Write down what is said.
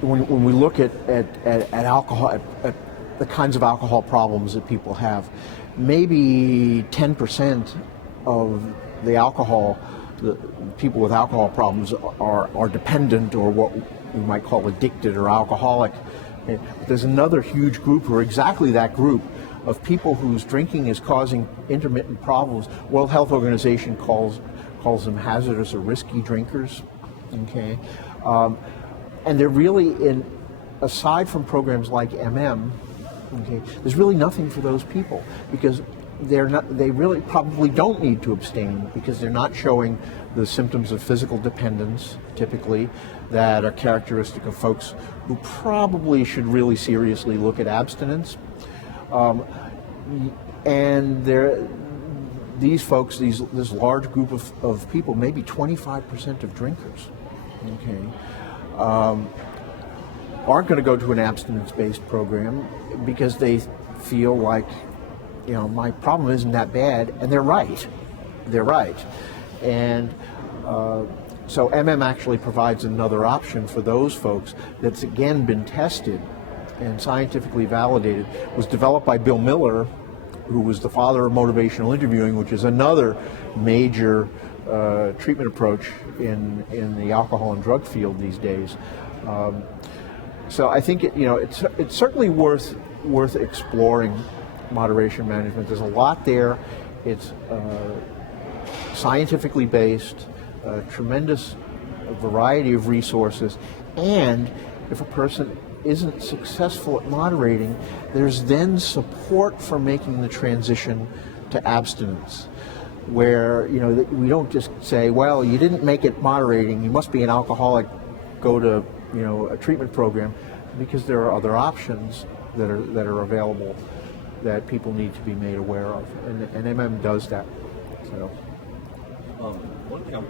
when we look at alcohol, at the kinds of alcohol problems that people have, maybe 10% of the alcohol, the people with alcohol problems are dependent, or what we might call addicted or alcoholic. There's another huge group, or exactly that group, of people whose drinking is causing intermittent problems. World Health Organization calls them hazardous or risky drinkers. Okay, and they're really aside from programs like okay, there's really nothing for those people, because they really probably don't need to abstain, because they're not showing the symptoms of physical dependence, typically, that are characteristic of folks who probably should really seriously look at abstinence. And these folks, this large group of people, maybe 25% of drinkers, okay, aren't going to go to an abstinence-based program because they feel like, my problem isn't that bad, and they're right. And so actually provides another option for those folks that's again been tested and scientifically validated. It was developed by Bill Miller, who was the father of motivational interviewing, which is another major treatment approach in the alcohol and drug field these days. So I think it's certainly worth exploring moderation management. There's a lot there. It's scientifically based, a tremendous variety of resources, and if a person isn't successful at moderating, there's then support for making the transition to abstinence, where we don't just say, well, you didn't make it moderating, you must be an alcoholic, go to a treatment program, because there are other options that are available that people need to be made aware of, and does that. So. One thing I'm